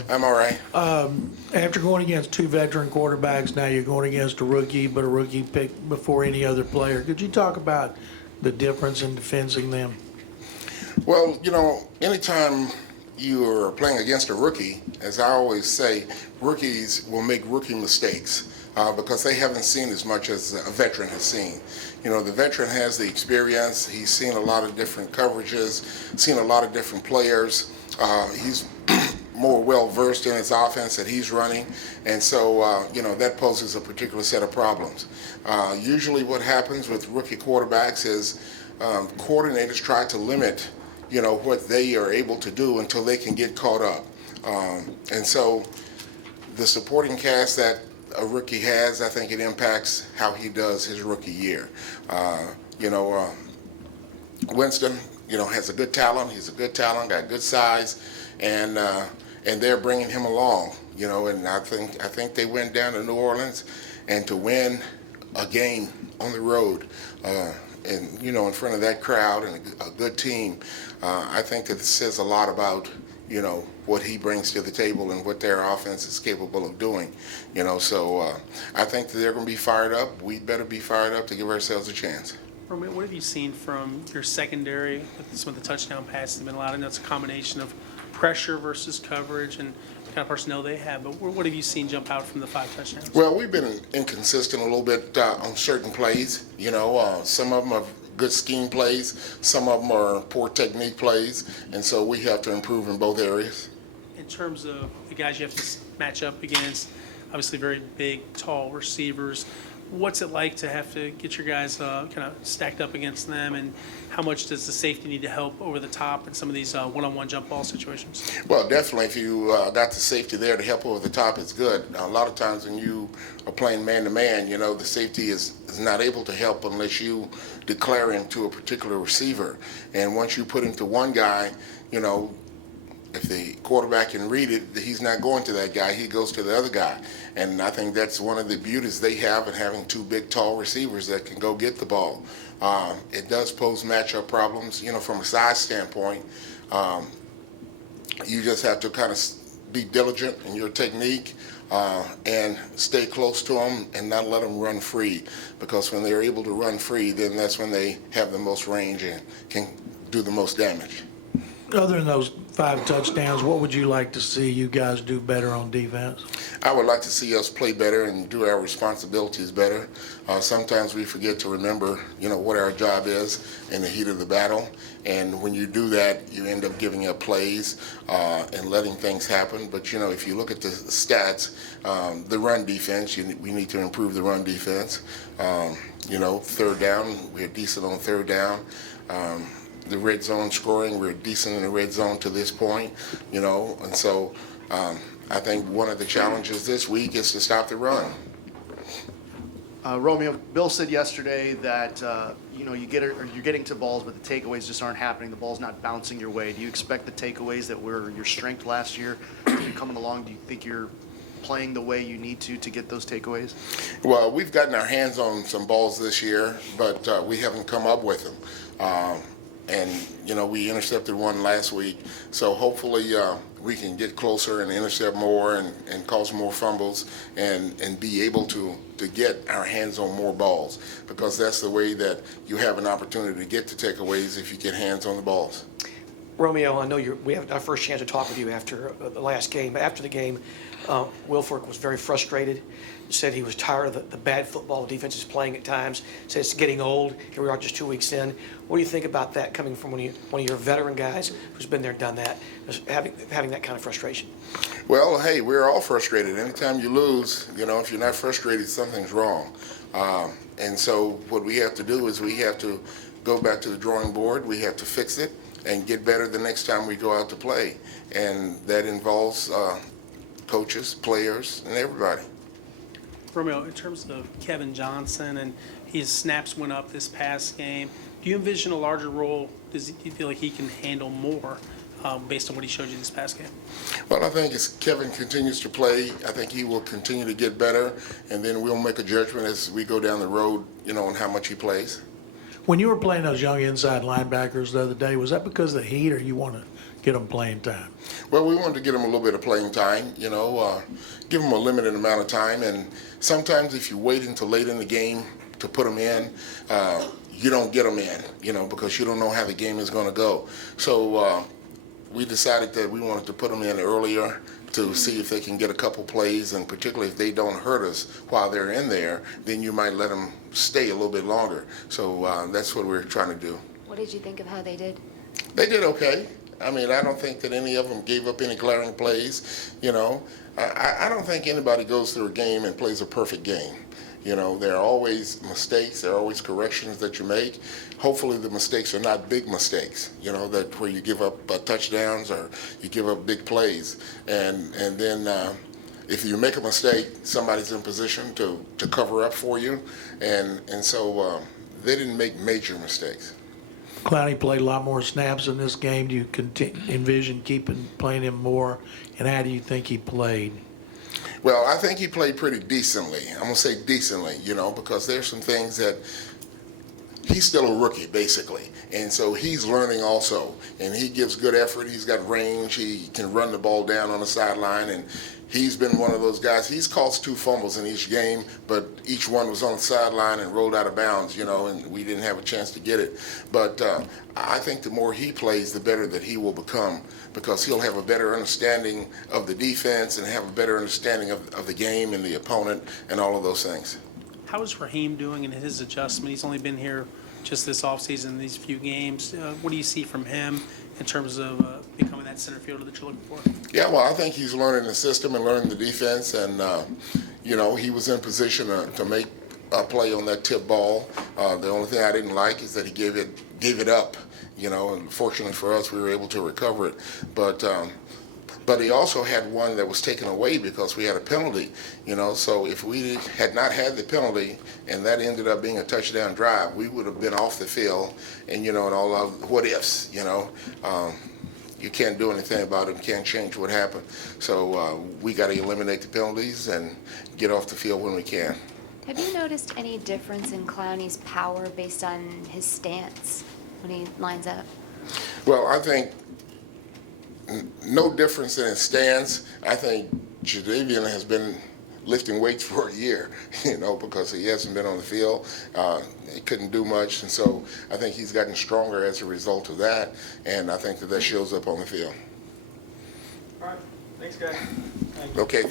Crennel. I'm all right. After going against two veteran quarterbacks, now you're going against a rookie, but a rookie picked before any other player. Could you talk about the difference in defending them? Well, anytime you are playing against a rookie, as I always say, rookies will make rookie mistakes because they haven't seen as much as a veteran has seen. The veteran has the experience. He's seen a lot of different coverages, seen a lot of different players. He's more well versed in his offense that he's running, and so that poses a particular set of problems. Usually, what happens with rookie quarterbacks is coordinators try to limit what they are able to do until they can get caught up. And so the supporting cast that a rookie has, I think it impacts how he does his rookie year. Winston, has a good talent. He's a good talent, got good size, and they're bringing him along. And I think they went down to New Orleans, and to win a game on the road, and in front of that crowd and a good team, I think that it says a lot about what he brings to the table and what their offense is capable of doing. So I think that they're going to be fired up. We better be fired up to give ourselves a chance. Romeo, what have you seen from your secondary with some of the touchdown passes that have been allowed? I know it's a combination of pressure versus coverage and the kind of personnel they have, but what have you seen jump out from the 5 touchdowns? Well, we've been inconsistent a little bit on certain plays. Some of them are good scheme plays, some of them are poor technique plays, and so we have to improve in both areas. In terms of the guys you have to match up against, obviously very big, tall receivers, what's it like to have to get your guys kind of stacked up against them, and how much does the safety need to help over the top in some of these one-on-one jump ball situations? Well, definitely, if you got the safety there to help over the top, it's good. A lot of times when you are playing man-to-man, the safety is not able to help unless you declare him to a particular receiver. And once you put him to one guy, if the quarterback can read it, he's not going to that guy, he goes to the other guy. And I think that's one of the beauties they have in having two big, tall receivers that can go get the ball. It does pose matchup problems, from a size standpoint. You just have to kind of be diligent in your technique and stay close to them and not let them run free, because when they're able to run free, then that's when they have the most range and can do the most damage. Other than those 5 touchdowns, what would you like to see you guys do better on defense? I would like to see us play better and do our responsibilities better. Sometimes we forget to remember, what our job is in the heat of the battle. And when you do that, you end up giving up plays and letting things happen. But, if you look at the stats, the run defense, we need to improve the run defense. Third down, we're decent on third down. The red zone scoring, we're decent in the red zone to this point, and so I think one of the challenges this week is to stop the run. Romeo, Bill said yesterday that you're getting to balls, but the takeaways just aren't happening. The ball's not bouncing your way. Do you expect the takeaways that were your strength last year to be coming along? Do you think you're playing the way you need to get those takeaways? Well, we've gotten our hands on some balls this year, but we haven't come up with them. And we intercepted one last week, so hopefully we can get closer and intercept more and cause more fumbles and be able to get our hands on more balls, because that's the way that you have an opportunity to get the takeaways if you get hands on the balls. Romeo, I know we have our first chance to talk with you after the last game. After the game, Wilfork was very frustrated. He said he was tired of the bad football the defense is playing at times. Said it's getting old. Here we are just 2 weeks in. What do you think about that coming from one of your veteran guys who's been there and done that, having that kind of frustration? Well, hey, we're all frustrated. Anytime you lose, if you're not frustrated, something's wrong. And so what we have to do is we have to go back to the drawing board. We have to fix it and get better the next time we go out to play. And that involves coaches, players, and everybody. Romeo, in terms of Kevin Johnson and his snaps went up this past game, do you envision a larger role? Do you feel like he can handle more based on what he showed you this past game? Well, I think as Kevin continues to play, I think he will continue to get better, and then we'll make a judgment as we go down the road, on how much he plays. When you were playing those young inside linebackers the other day, was that because of the heat, or you want to get them playing time? Well, we wanted to get them a little bit of playing time, give them a limited amount of time. And sometimes if you wait until late in the game to put them in, you don't get them in, because you don't know how the game is going to go. So we decided that we wanted to put them in earlier to see if they can get a couple plays, and particularly if they don't hurt us while they're in there, then you might let them stay a little bit longer. So that's what we're trying to do. What did you think of how they did? They did okay. I mean, I don't think that any of them gave up any glaring plays. I don't think anybody goes through a game and plays a perfect game. There are always mistakes, there are always corrections that you make. Hopefully the mistakes are not big mistakes, that where you give up touchdowns or you give up big plays. And then if you make a mistake, somebody's in position to cover up for you. And so they didn't make major mistakes. Clowney played a lot more snaps in this game. Do you envision playing him more? And how do you think he played? Well, I think he played pretty decently. I'm going to say decently, because there's some things that he's still a rookie, basically. And so he's learning also. And he gives good effort. He's got range. He can run the ball down on the sideline. And he's been one of those guys. He's caused 2 fumbles in each game, but each one was on the sideline and rolled out of bounds, and we didn't have a chance to get it. But I think the more he plays, the better that he will become, because he'll have a better understanding of the defense and have a better understanding of the game and the opponent and all of those things. How is Raheem doing in his adjustment? He's only been here just this offseason, these few games. What do you see from him in terms of becoming that center fielder that you're looking for? Yeah, well, I think he's learning the system and learning the defense, and he was in position to make a play on that tip ball. The only thing I didn't like is that he gave it up. And fortunately for us, we were able to recover it. But he also had one that was taken away because we had a penalty. So if we had not had the penalty and that ended up being a touchdown drive, we would have been off the field. And and all of what ifs. You can't do anything about it. You can't change what happened. So we got to eliminate the penalties and get off the field when we can. Have you noticed any difference in Clowney's power based on his stance when he lines up? Well, I think no difference in his stance. I think Jadeveon has been lifting weights for a year, because he hasn't been on the field. He couldn't do much, and so I think he's gotten stronger as a result of that, and I think that shows up on the field. All right. Thanks, guys. Okay, thanks.